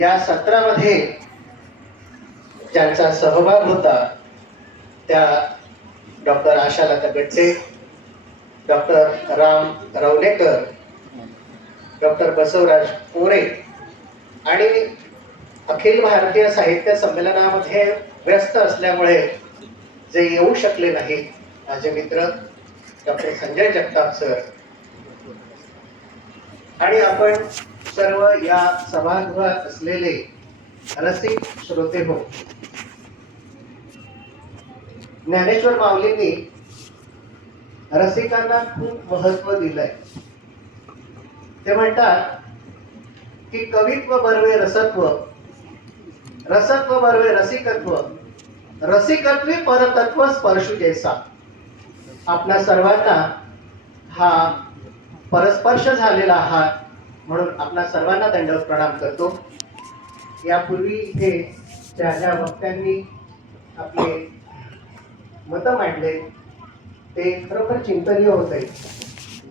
या सत्रामध्ये ज्यांचा सहभाग होता त्या doctor Ashalata Gatte doctor Ram Ravlekar doctor Basavaraj Kore आणि अखिल भारतीय साहित्य संमेलनामध्ये व्यस्त असल्यामुळे जे येऊ शकले नाही माझे मित्र डॉक्टर संजय जगताप सर. आणि आपण सर्व या सभागृहात असलेले रसिक श्रोते हो. ज्ञानेश्वर माऊलींनी रसिकांना खूप महत्त्व दिलंय. ते म्हणतात की कवित्व बर्वे रसत्व रसत्व बर्वे रसिकत्व रसिकत्वी परतत्व स्पर्शू जैसा. आपल्या सर्वांना हा परस्पर्श झालेला आहात म्हणून आपला सर्वांना दंडवत प्रणाम करतो. यापूर्वी इथे ज्या ज्या वक्त्यांनी आपले मतं मांडले ते खरोखर चिंतनीय होते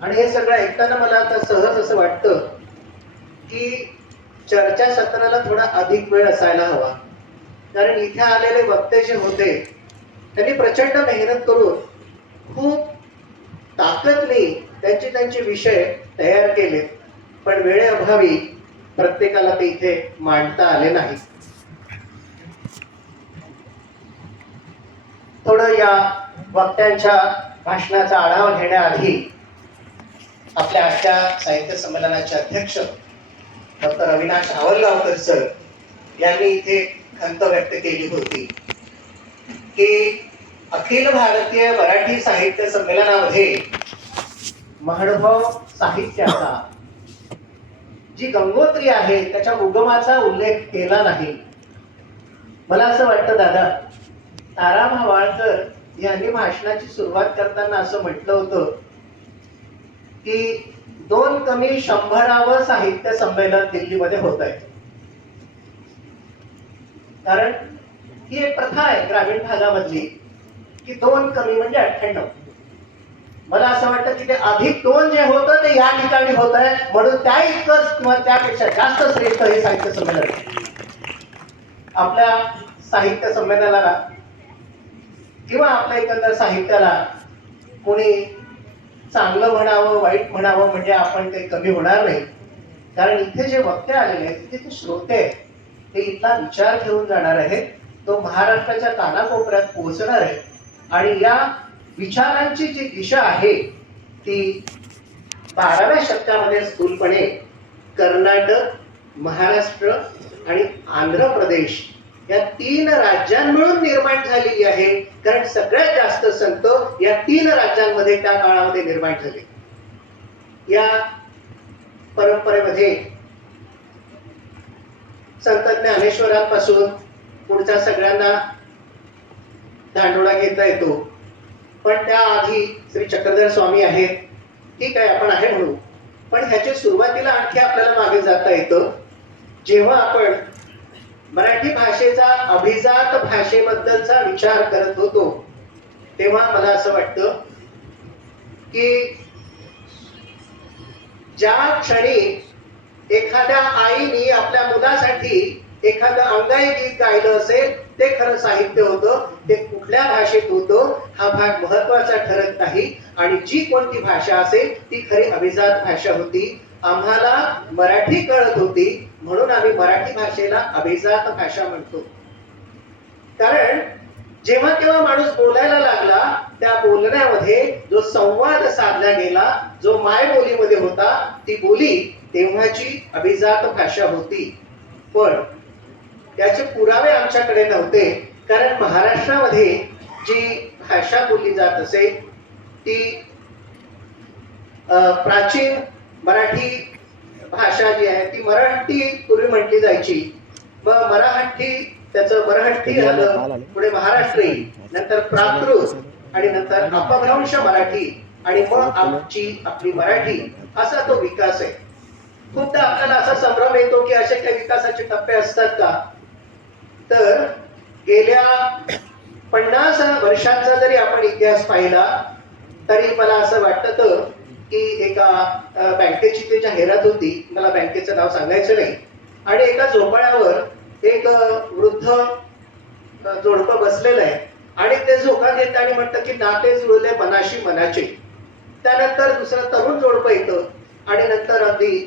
आणि हे सगळं ऐकताना मला आता सहज असं वाटतं की चर्चा सत्राला थोडा अधिक वेळ असायला हवा. कारण इथे आलेले वक्ते जे होते त्यांनी प्रचंड मेहनत करून खूप ताकदने त्यांचे त्यांचे विषय तयार केलेत. पण वेळेअभावी प्रत्येकाला ते इथे मांडता आले नाही. थोडं या वक्त्यांच्या भाषणाचा आढावा घेण्याआधी आपल्या आजच्या साहित्य संमेलनाचे अध्यक्ष डॉक्टर अविनाश आवलगावकर सर यांनी इथे खंत व्यक्त केली होती की अखिल भारतीय मराठी साहित्य संमेलनामध्ये महानुभाव साहित्याचा जी गंगोत्री आहे त्याच्या उगमाचा उल्लेख केला नाही. मला असं वाटतं दादा तारा वाळकर यांनी भाषणाची सुरुवात करताना असं म्हटलं होतं की दोन कमी शंभरावं साहित्य संमेलन दिल्लीमध्ये होत आहे. कारण ही एक प्रथा आहे ग्रामीण भागामधली की दोन कमी म्हणजे अठ्ठ्याण्णव. मला असं वाटतं की ते अधिक दोन जे होतं ते या ठिकाणी होत आहे. म्हणून त्या इतकंच किंवा त्यापेक्षा जास्त श्रेष्ठ हे साहित्य संमेलन. आपल्या साहित्य संमेलनाला किंवा आपल्या एकंदर साहित्याला कोणी चांगलं म्हणावं वाईट म्हणावं म्हणजे आपण काही कमी होणार नाही. कारण इथे जे वक्ते आलेले आहेत तिथे ते श्रोते ते इथला विचार घेऊन जाणार आहे तो महाराष्ट्राच्या कानाकोपऱ्यात पोहोचणार आहे. आणि या विचारांची जी दिशा आहे ती बाराव्या शतकामध्ये स्थूलपणे कर्नाटक महाराष्ट्र आणि आंध्र प्रदेश या तीन राज्यांमिळून निर्माण झालेली आहे. कारण सगळ्यात जास्त संत या तीन राज्यांमध्ये त्या काळामध्ये निर्माण झाले. या परंपरेमध्ये संत ज्ञानेश्वरांपासून पुढच्या सगळ्यांना दांडोळा घेता येतो. पण त्याआधी श्री चक्रधर स्वामी आहेत. ठीक आहे आपण आहे म्हणू पण ह्याच्या सुरुवातीला आणखी आपल्याला मागे जाता येतं. जेव्हा आपण मराठी भाषेचा अभिजात भाषेबद्दलचा विचार करत होतो तेव्हा मला असं वाटतं की ज्या क्षणी एखाद्या आईने आपल्या मुलासाठी एखादं अंगाई गीत गायलं असेल ते खरं साहित्य होतं ते कुठल्या भाषेत होतं हा भाग महत्त्वाचा ठरत नाही. आणि जी कोणती भाषा असेल ती खरी अभिजात भाषा होती. आम्हाला मराठी कळत होती म्हणून आम्ही मराठी भाषेला अभिजात भाषा म्हणतो. कारण जेव्हा केव्हा माणूस बोलायला लागला त्या बोलण्यामध्ये जो संवाद साधला गेला जो माय बोलीमध्ये होता ती बोली तेव्हाची अभिजात भाषा होती. पण त्याचे पुरावे आमच्याकडे नव्हते. कारण महाराष्ट्रामध्ये जी भाषा बोलली जात असे ती प्राचीन मराठी भाषा जी आहे ती मराठी पूर्वी म्हटली जायची. मग मराठी त्याचं मराठी झालं पुढे महाराष्ट्री नंतर प्राकृत आणि नंतर अपभ्रंश मराठी आणि मग आमची आपली मराठी. असा तो विकास आहे. खूपदा आपल्याला असा संभ्रम येतो की असे काही विकासाचे टप्पे असतात का? तर गेल्या पन्नास वर्षांचा जरी आपण इतिहास पाहिला तरी मला असं वाटतं की एका बँकेची ते जाहिरात होती मला बँकेचं नाव सांगायचं नाही. आणि एका झोपाळ्यावर एक वृद्ध जोडपं बसलेलं आहे. आणि ते झोका घेत आणि म्हणतं की नाते जुळले मनाशी मनाचे. त्यानंतर दुसरं तरुण जोडपं येतं आणि नंतर अगदी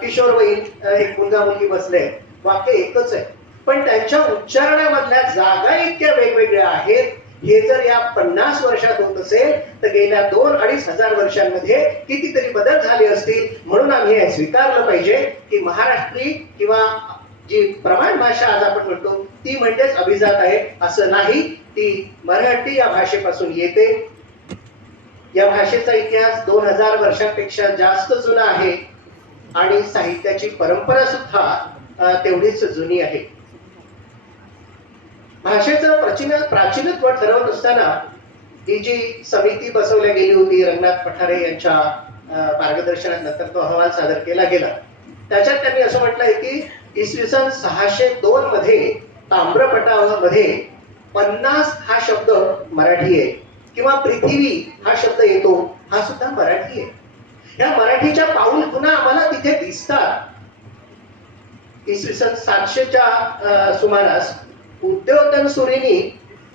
किशोरवयीन एक मुलगा मुलगी बसले. वाक्य एकच आहे. पण त्यांच्या उच्चारणामधल्या जागा इतक्या वेगवेगळ्या आहेत. हे जर या पन्नास वर्षात होत असेल तर गेल्या दोन अडीच हजार वर्षांमध्ये कितीतरी बदल झाले असतील. म्हणून आम्ही हे स्वीकारलं पाहिजे की महाराष्ट्री किंवा जी प्रमाण भाषा आज आपण म्हणतो ती म्हणजेच अभिजात आहे. असं नाही ती मराठी या भाषेपासून येते. या भाषेचा इतिहास दोन हजार वर्षांपेक्षा जास्त जुना आहे. आणि साहित्याची परंपरा सुद्धा तेवढीच जुनी आहे. भाषेचं प्राचीन प्राचीनत्व ठरवत असताना ही जी समिती बसवल्या गेली होती रंगनाथ पठारे यांच्या अ, मार्गदर्शनात नंतर तो अहवाल सादर केला गेला. त्याच्यात त्यांनी असं म्हटलंय की इसवी सन सहाशे दोन मध्ये ताम्रपटामध्ये पन्नास हा शब्द मराठी आहे किंवा पृथ्वी हा शब्द येतो हा सुद्धा मराठी आहे. या मराठीच्या पाऊल पुन्हा आम्हाला तिथे दिसतात. इसवी सन सातशेच्या सुमारास उद्योतन सुरीनी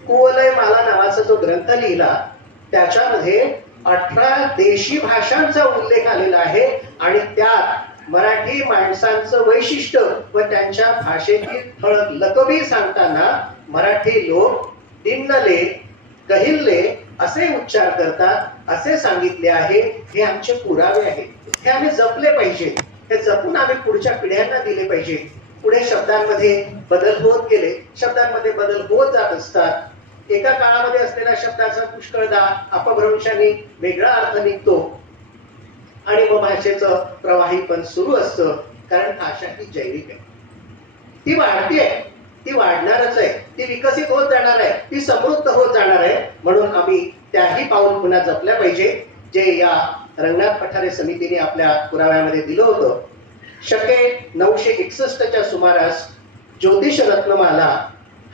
कुवलय माला नावाचा जो ग्रंथ लिहिला त्याच्यामध्ये अठरा देशी भाषांचा उल्लेख आलेला आहे आणि त्यात मराठी माणसांचं वैशिष्ट्य व त्यांच्या भाषेची ठळक लकबी सांगताना मराठी लोक दिन्नले कहिल्ले असे उच्चार करतात असे सांगितले आहे हे आमचे पुरावे आहेत. हे आम्ही जपले पाहिजे. हे जपून आम्ही पुढच्या पिढ्यांना दिले पाहिजे. पुढे शब्दांमध्ये बदल होत गेले शब्दांमध्ये बदल होत जात असतात. एका काळामध्ये असलेल्या शब्दाचा पुष्कळदा अपभ्रंशाने वेगळा अर्थ निघतो. आणि मग भाषेचं प्रवाही पण सुरू असतं कारण भाषा ही जैविक आहे. ती वाढतीये ती वाढणारच आहे ती विकसित होत जाणार आहे ती समृद्ध होत जाणार आहे म्हणून आम्ही त्याही पाऊल पुन्हा जपल्या पाहिजे जे या रंगनाथ पठारे समितीने आपल्या पुराव्यामध्ये दिलं होतं. शके नऊशे एकसष्टच्या सुमारास ज्योतिष रत्नमाला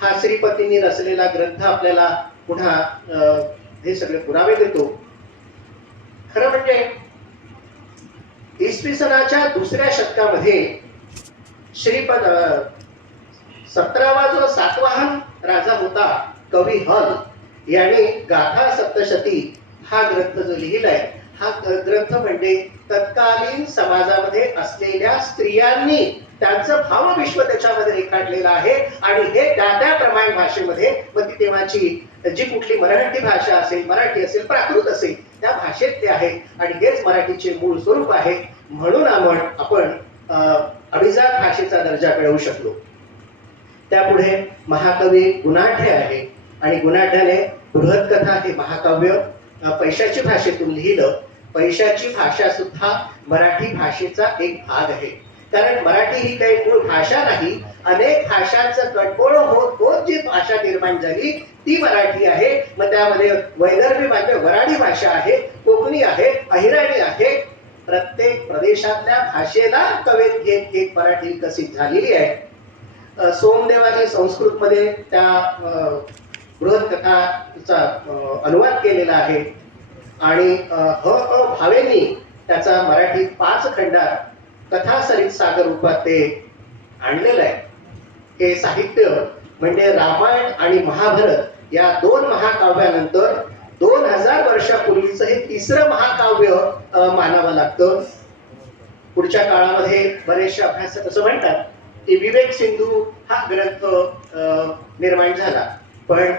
हा श्रीपतींनी रचलेला ग्रंथ आपल्याला पुन्हा हे सगळे पुरावे देतो. खरं म्हणजे इसवी सनाच्या दुसऱ्या शतकामध्ये श्रीपद सतरावा जो सातवाहन राजा होता कवी हल याने गाथा सप्तशती हा ग्रंथ जो लिहिलाय हा ग्रंथ म्हणजे तत्कालीन समाजामध्ये असलेल्या स्त्रियांनी त्यांचं भावविश्व त्याच्यामध्ये रेखाटलेलं आहे. आणि हे त्या त्या प्रमाण भाषेमध्ये मग ती तेव्हाची जी कुठली मराठी भाषा असेल मराठी असेल प्राकृत असेल त्या भाषेत ते आहे. आणि हेच मराठीचे मूळ स्वरूप आहे. म्हणून आपण आपण अं, अभिजात भाषेचा दर्जा मिळवू शकलो. त्यापुढे महाकवी गुणाढ्य आहे. आणि गुणाढ्याने बृहत्कथा हे महाकाव्य पैशाची भाषेतून लिहिलं पैशाची भाषा सुद्धा मराठी भाषेचा एक भाग आहे. कारण मराठी ही काही मूळ भाषा नाही अनेक भाषांचं गडबोळ होत होत जी भाषा निर्माण झाली ती मराठी आहे. मग त्यामध्ये वैदर्भी म्हणजे वराडी भाषा आहे कोकणी आहे अहिराणी आहे. प्रत्येक प्रदेशातल्या भाषेला कवेत घेत घेत मराठी विकसित झालेली आहे. सोमदेवाने संस्कृतमध्ये त्या अ, बृहत्कथाचा अनुवाद केलेला आहे. आणि ह अ भावेंनी त्याचा मराठीत पाच खंडात कथासरित सागर रूपात ते आणलेलं आहे. हे साहित्य म्हणजे रामायण आणि महाभारत या दोन महाकाव्यानंतर दोन हजार वर्षापूर्वीचं हे तिसरं महाकाव्य मानावं लागतं. पुढच्या काळामध्ये बरेचसे अभ्यासक असं म्हणतात की विवेक सिंधू हा ग्रंथ निर्माण झाला. पण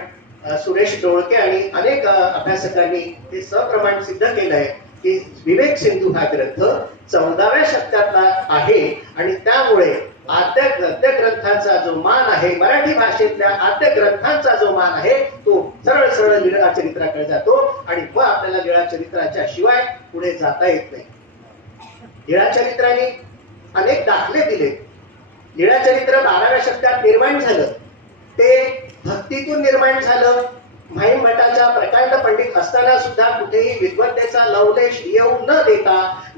सुरेश डोळके आणि अनेक अभ्यासकांनी हे सप्रमाण सिद्ध केलं आहे की विवेक सिंधू हा ग्रंथ चौदाव्या शतकातला आहे आणि त्यामुळे आद्य गद्य ग्रंथांचा जो मान आहे मराठी भाषेतल्या आद्य ग्रंथांचा जो मान आहे तो सरळ सरळ लीळा चरित्राकडे जातो आणि मग आपल्याला लीळा चरित्राच्या शिवाय पुढे जाता येत नाही. लीळाचरित्राने अनेक दाखले दिले. लीळाचरित्र बाराव्या शतकात निर्माण झालं. ते भक्तीतून निर्माण झालं. माहीम भटाच्या प्रकांड पंडित असताना सुद्धा कुठेही विद्वत्तेचा लवलेश येऊ न देता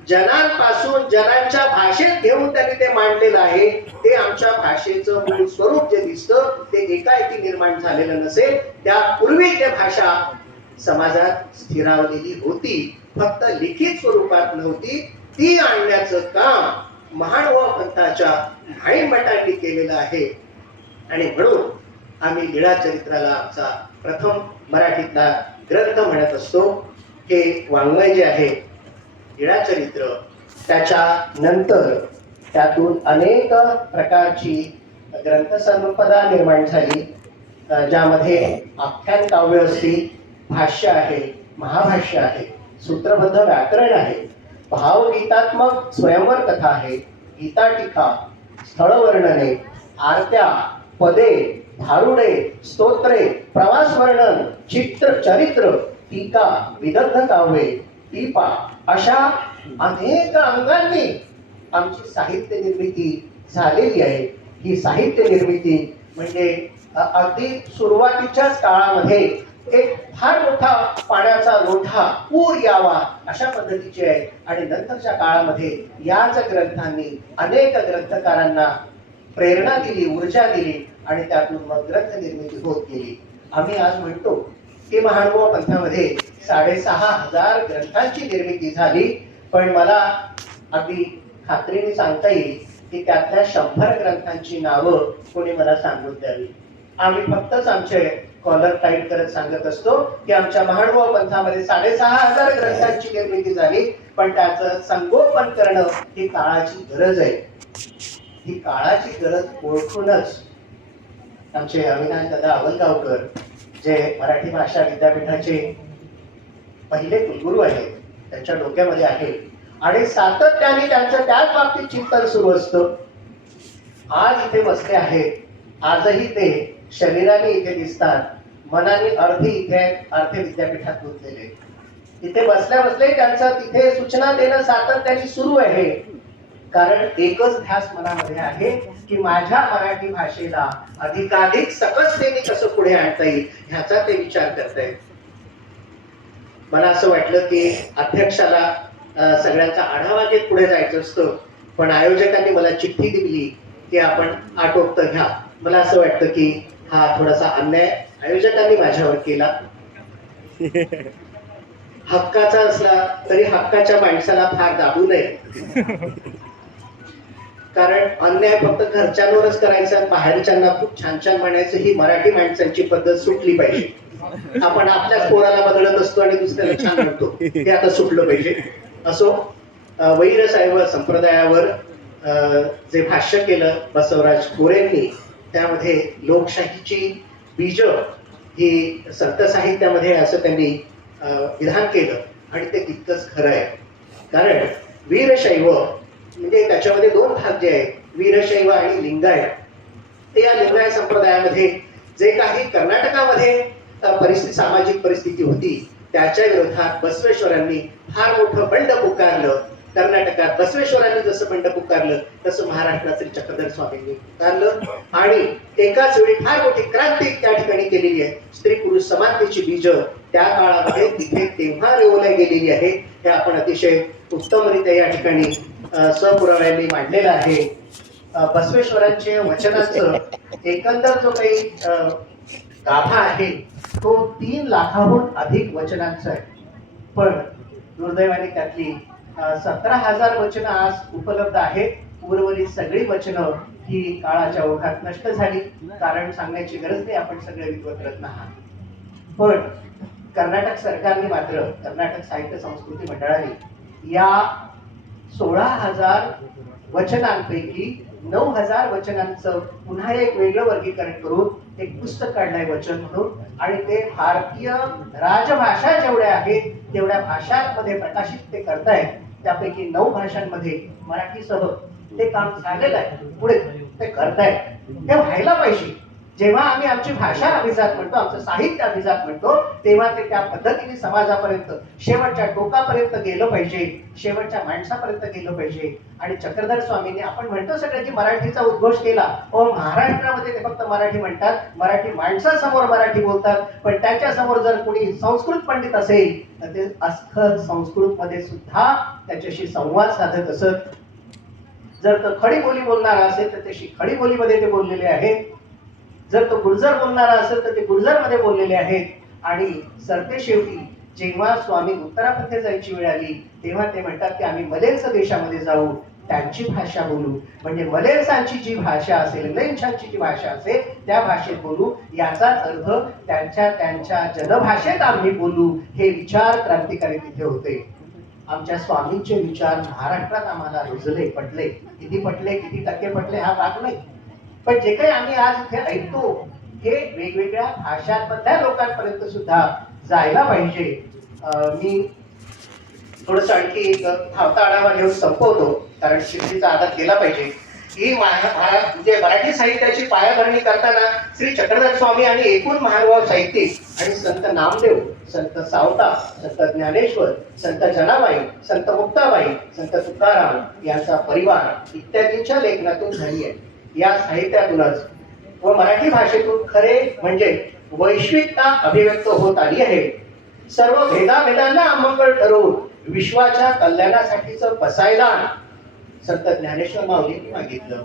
जनांपासून जनांच्या भाषेत घेऊन त्यांनी ते मांडलेलं आहे. ते आमच्या भाषेचं मूळ स्वरूप जे दिसतं ते एकाएकी निर्माण झालेलं नसेल. त्यापूर्वी ते भाषा समाजात स्थिरावलेली होती फक्त लिखित स्वरूपात नव्हती ती आणण्याचं काम महानुभाव पंथाच्या भाईन भटांनी केलेलं आहे. आणि म्हणून आम्ही लीळा चरित्राला आमचा प्रथम मराठीतला ग्रंथ म्हणत असतो. हे वाङ्मय जे आहे लीळा चरित्र त्याच्या नंतर त्यातून अनेक प्रकारची ग्रंथसंपदा निर्माण झाली. ज्यामध्ये आख्यान काव्य असतील भाष्य आहे महाभाष्य आहे सूत्रबद्ध व्याकरण आहे भावगीतात्मक स्वयंवर कथा आहे गीता टीका स्थळवर्णने आरत्या पदे भारुडे स्तोत्रे प्रवास वर्णन चित्र चरित्र टीका विदग्ध काव्ये टीपा अशा अनेक अंगांनी आमची साहित्य निर्मिती झालेली आहे. ही साहित्य निर्मिती म्हणजे अगदी सुरुवातीच्याच काळामध्ये एक फार मोठा पाण्याचा लोठा पूर यावा अशा पद्धतीची आहे. आणि नंतरच्या काळामध्ये याच ग्रंथांनी अनेक ग्रंथकारांना प्रेरणा दिली ऊर्जा दिली. आणि त्यातून मग ग्रंथ निर्मिती होत गेली. आम्ही आज म्हणतो की महानुभाव पंथामध्ये साडेसहा हजार ग्रंथांची निर्मिती झाली पण मला अगदी खात्रीने सांगता येईल की त्यातल्या शंभर ग्रंथांची नावं कोणी मला सांगून द्यावी. आम्ही फक्तच आमचे कॉलर टाईट करत सांगत असतो की आमच्या महानुभाव पंथामध्ये साडेसहा हजार ग्रंथांची निर्मिती झाली पण त्याचं संगोपन करणं ही काळाची गरज आहे. ही काळाची गरज ओळखूनच आमचे अविनाश दादा आवलगावकर जे मराठी भाषा विद्यापीठाचे पहिले कुलगुरू आहेत त्यांच्या डोक्यामध्ये आहे. आणि सातत्याने त्यांचं त्याच बाबतीत चिंतन सुरू असतं. आज इथे बसले आहेत. आजही ते शरीराने इथे दिसतात. मनाने अर्धे इथे अर्धे विद्यापीठात गुंतलेले तिथे बसल्या बसले त्यांचं तिथे सूचना देणं सातत्याने सुरू आहे. कारण एकच ध्यास मनामध्ये आहे की माझ्या मराठी भाषेला अधिकाधिक सकसतेने कसं पुढे आणता येईल ह्याचा ते विचार करतायत मला असं वाटलं की अध्यक्षाला सगळ्यांचा आढावा घेत पुढे जायचं असतं पण आयोजकांनी मला चिठ्ठी दिली की आपण आटोपत घ्या. मला असं वाटतं की हा थोडासा अन्याय आयोजकांनी माझ्यावर केला. हक्काचा असला तरी हक्काच्या माणसाला फार दाबू नये. कारण अन्याय फक्त घरच्यांवरच करायचा आणि बाहेरच्यांना खूप छान छान म्हणायचं ही मराठी माणसांची पद्धत सुटली पाहिजे. आपण आपल्याच पोराला बदलत असतो आणि दुसऱ्याला छान म्हणतो ते आता सुटलं पाहिजे. असो वैर साहेब संप्रदायावर अं, जे भाष्य केलं बसवराज कोरेंनी त्यामध्ये लोकशाहीची बीज ही संत साहित्यामध्ये असं त्यांनी विधान केलं. आणि ते तितकंच खरं आहे. कारण वीरशैव म्हणजे त्याच्यामध्ये दोन भाग जे आहेत वीरशैव आणि लिंगायत ते या लिंगायत संप्रदायामध्ये जे काही कर्नाटकामध्ये परिस्थिती सामाजिक परिस्थिती होती त्याच्या विरोधात बसवेश्वरांनी फार मोठं बंड पुकारलं. कर्नाटकात बसवेश्वरांनी जसं बंड पुकारलं तसं महाराष्ट्रातील चक्रधर स्वामींनी पुकारलं. आणि एकाच वेळी फार मोठी क्रांती त्या ठिकाणी केलेली आहे. स्त्री पुरुष समानतेची बीज त्या काळामध्ये तिथे तेव्हा रेवल्या गेलेली आहे. हे आपण अतिशय उत्तमरित्या या ठिकाणी अ, सपुराव्यांनी मांडलेलं आहे. बसवेश्वरांचे वचनांचं एकंदर जो काही गाभा आहे तो तीन लाखाहून अधिक वचनांचा आहे. पण दुर्दैवाने त्यातली सतरा हजार वचनं आज उपलब्ध आहेत. उर्वरित सगळी वचनं ही काळाच्या ओघात नष्ट झाली. कारण सांगण्याची गरज नाही आपण सगळे विद्वत रत्न आहात. पण कर्नाटक सरकारने मात्र कर्नाटक साहित्य संस्कृती मंडळाने या सोळा हजार वचनांपैकी नऊ हजार वचनांचं पुन्हा एक वेगळं वर्गीकरण करून एक पुस्तक काढलंय वचन म्हणून. आणि ते भारतीय राजभाषा जेवढ्या आहेत तेवढ्या भाषांमध्ये प्रकाशित ते करतायत त्यापैकी नऊ भाषांमध्ये मराठीसह ते काम झालेलं आहे. पुढे ते करतायत. हे व्हायला पाहिजे. जेव्हा आम्ही आमची भाषा अभिजात म्हणतो आमचं साहित्य अभिजात म्हणतो तेव्हा ते त्या पद्धतीने समाजापर्यंत शेवटच्या टोकापर्यंत गेलं पाहिजे शेवटच्या माणसापर्यंत गेलं पाहिजे. आणि चक्रधर स्वामींनी आपण म्हणतो सगळ्यांची मराठीचा उद्घोष केला. ओ महाराष्ट्रामध्ये ते फक्त मराठी म्हणतात. मराठी माणसासमोर मराठी बोलतात. पण त्याच्यासमोर जर कोणी संस्कृत पंडित असेल तर ते अस्खल संस्कृतमध्ये सुद्धा त्याच्याशी संवाद साधत असत. जर तर खडी बोली बोलणारा असेल तर त्याशी खडी बोलीमध्ये ते बोललेले आहेत. जर तो गुर्जर बोलणारा असेल तर ते गुर्जरमध्ये बोललेले आहेत. आणि सरते शेवटी जेव्हा स्वामी उत्तरामध्ये जायची वेळ आली तेव्हा ते म्हणतात की आम्ही मलेच्छ देशामध्ये जाऊ. त्यांची भाषा बोलू. म्हणजे मलेरसांची जी भाषा असेल लेंछांची जी भाषा असेल त्या भाषेत बोलू. याचाच अर्थ त्यांच्या त्यांच्या जनभाषेत आम्ही बोलू. हे विचार क्रांतिकारी तिथे होते. आमच्या स्वामींचे विचार महाराष्ट्रात आम्हाला रुजले पटले. किती पटले किती टक्के पटले हा भाग नाही. पण जे काही आम्ही आज इथे ऐकतो हे वेगवेगळ्या भाषांमधल्या लोकांपर्यंत सुद्धा जायला पाहिजे. मी थोडस आणखी एक धावता आढावा घेऊन संपवतो कारण शिक्षेचा आधार केला पाहिजे. ही म्हणजे मराठी साहित्याची पायाभरणी करताना श्री चक्रधर स्वामी आणि एकूण महानुभाव साहित्यिक आणि संत नामदेव संत सावता संत ज्ञानेश्वर संत जनाबाई संत मुक्ताबाई संत तुकाराम यांचा परिवार इत्यादींच्या लेखनातून झाली आहे. या साहित्यातूनच व मराठी भाषेतून खरे म्हणजे वैश्विकता अभिव्यक्त होत आली आहे. सर्व भेदाभेदांना अमंगळ ठरवून विश्वाच्या कल्याणासाठीच बसायला संत ज्ञानेश्वर माऊलींनी मागितलं.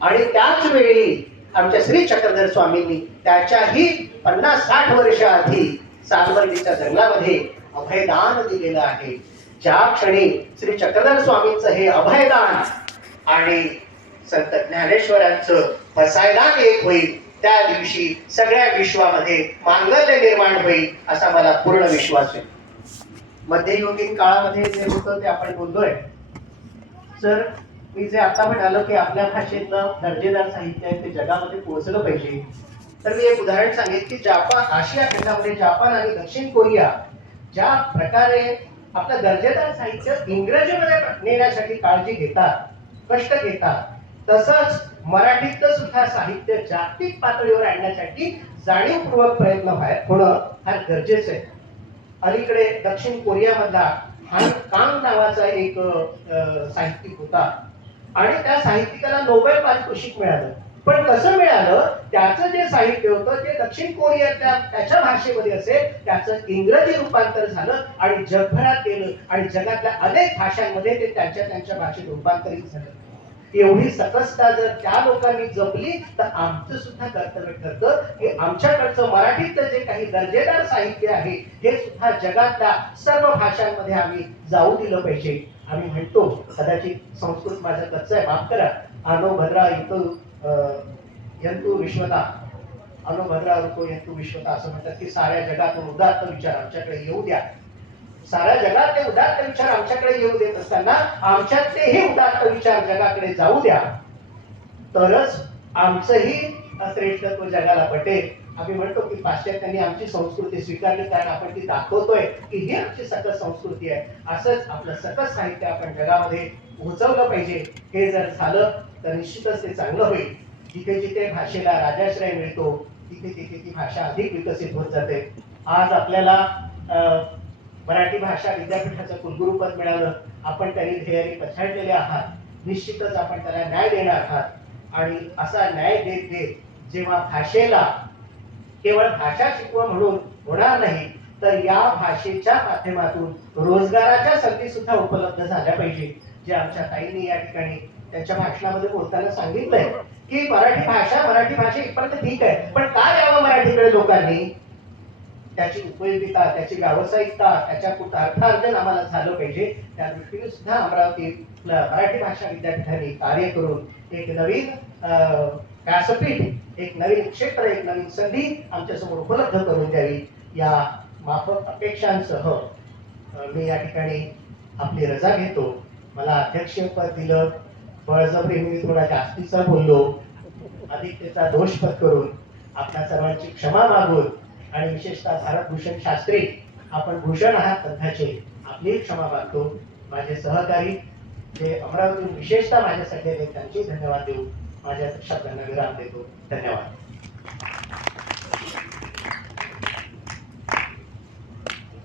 आणि त्याच वेळी आमच्या श्री चक्रधर स्वामींनी त्याच्याही पन्नास साठ वर्ष आधी सालबर्गीच्या जंगलामध्ये अभयदान दिलेलं आहे. ज्या क्षणी श्री चक्रधर स्वामींचं हे अभयदान आणि संत ज्ञानेश्वरांचं बसायदान एक होईल. त्या दिवशी सगळ्या विश्वामध्ये मांगल्य निर्माण होईल असा मला पूर्ण विश्वास आहे. मध्ययुगीन काळामध्ये जे होतं ते आपण बोललोय सर मी जे आता म्हणालो की आपल्या भाषेतलं दर्जेदार साहित्य आहे ते जगामध्ये पोहोचलं पाहिजे. तर मी एक उदाहरण सांगेन की जापान आशिया खंडामध्ये जापान आणि दक्षिण कोरिया ज्या प्रकारे आपलं दर्जेदार साहित्य इंग्रजीमध्ये नेण्यासाठी काळजी घेतात कष्ट घेतात तसंच मराठीतलं सुद्धा साहित्य जागतिक पातळीवर आणण्यासाठी जाणीवपूर्वक प्रयत्न व्हाय- होणं फार गरजेचं आहे. अलीकडे दक्षिण कोरियामधला हान कांग नावाचा एक साहित्यिक होता. आणि त्या साहित्यिकाला नोबेल पारितोषिक मिळालं. पण कसं मिळालं? त्याचं जे साहित्य होतं ते दक्षिण कोरियातल्या त्याच्या भाषेमध्ये असेल त्याचं इंग्रजी रूपांतर झालं आणि जगभरात गेलं आणि जगातल्या अनेक भाषांमध्ये ते त्यांच्या त्यांच्या भाषेत रूपांतरित झालं. एवढी सकसता जर त्या लोकांनी जपली तर आमचं सुद्धा कर्तव्य ठरतं. की आमच्याकडचं मराठीतलं जे काही दर्जेदार साहित्य आहे हे सुद्धा जगातल्या सर्व भाषांमध्ये आम्ही जाऊ दिलं पाहिजे. आम्ही म्हणतो कदाचित संस्कृत माझं कच्चं आहे माफ करा. अनो भद्रा इतो यंतू विश्वता. अनुभद्रा ऋतो यंतू विश्वता असं म्हणतात की साऱ्या जगातून उदात्त विचार आमच्याकडे येऊ द्या. साऱ्या जगात ते उदात्त विचार आमच्याकडे येऊ देत असताना आमच्यातलेही उदात्त विचार जगाकडे जाऊ द्या. तरच आमचंही श्रेष्ठत्व जगाला पटेल. आम्ही म्हणतो की पाश्चात्यांनी आमची संस्कृती स्वीकारली कारण आपण ती दाखवतोय की ही आमची सकस संस्कृती आहे. असंच आपलं सकस साहित्य आपण जगामध्ये पोहोचवलं पाहिजे. हे जर झालं तर निश्चितच ते चांगलं होईल. जिथे जिथे भाषेला राजाश्रय मिळतो तिथे तिथे ती भाषा अधिक विकसित होत जाते. आज आपल्याला अं, मराठी भाषा विद्यापीठाचं कुलगुरुपद मिळालं आपण त्याने ध्येयाने पछाडलेले आहात. निश्चितच आपण त्याला न्याय देणार आहात. आणि असा न्याय देत देत जेव्हा भाषेला केवळ भाषा शिकवा म्हणून होणार नाही तर या भाषेच्या माध्यमातून रोजगाराच्या संधी सुद्धा उपलब्ध झाल्या पाहिजे. जे आमच्या ताईंनी या ठिकाणी त्यांच्या भाषणामध्ये बोलताना सांगितलंय की मराठी भाषा मराठी भाषा इथपर्यंत ठीक आहे पण का यावं मराठीकडे लोकांनी? त्याची उपयोगिता त्याची व्यावसायिकता त्याच्या अर्थार्जन आम्हाला झालं पाहिजे. त्या दृष्टीने सुद्धा अमरावती मराठी भाषा विद्यापीठाने कार्य करून एक नवीन व्यासपीठ एक नवीन क्षेत्र एक नवीन संधी आमच्यासमोर उपलब्ध करून द्यावी या माफक अपेक्षांसह मी या ठिकाणी आपली रजा घेतो. मला अध्यक्षपद दिलं. बळजबरी मी थोडा जास्तीचा बोललो. अधिक त्याचा दोष पत्करून आपल्या सर्वांची क्षमा मागून आणि विशेषतः भारतभूषण शास्त्री आपण भूषण आहात पंथाचे आपली क्षमा मागतो. माझे सहकारी जे अमरावतीतून विशेषतः माझ्यासाठी आले त्यांचे धन्यवाद देऊ. माझ्या शब्दांना विराम देतो. धन्यवाद.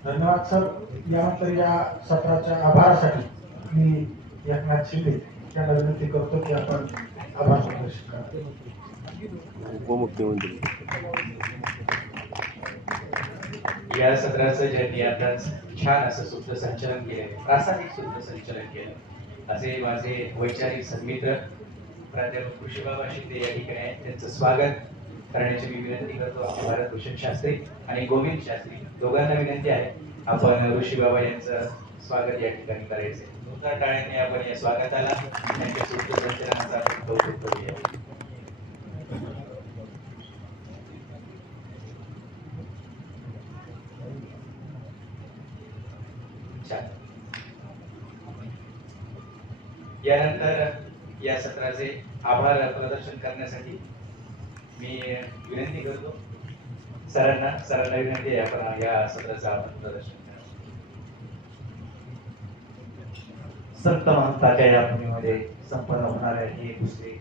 धन्यवाद सर. यानंतर या सत्राच्या आभारासाठी मी एकनाथ शिंदे यांना विनंती करतो की आपण आभार प्रदर्शन करा. उपमुख्यमंत्री. या सत्राचं ज्यांनी आताच छान असं सूत्रसंचलन केलं. प्रासादिक सूत्रसंचलन केलं. असे माझे वैचारिक सन्मित्र प्राध्यापक कृषीबाबा शिंदे या ठिकाणी आहेत. त्यांचं स्वागत करण्याची मी विनंती करतो. भारतभूषण शास्त्री आणि गोविंद शास्त्री दोघांना विनंती आहे. आपण ऋषीबाबा यांचं स्वागत या ठिकाणी करायचे जोरदार टाळ्यांनी आपण या स्वागताला त्यांच्या सूत्रसंचलनाचा कौतुक करूया. यानंतर या सत्राचे आभार प्रदर्शन करण्यासाठी मी विनंती करतो. सरांना सरांना विनंती आहे आपण या सत्राचं आभार प्रदर्शन संत महंताच्या या भूमीमध्ये संपन्न होणाऱ्या ही दुसरी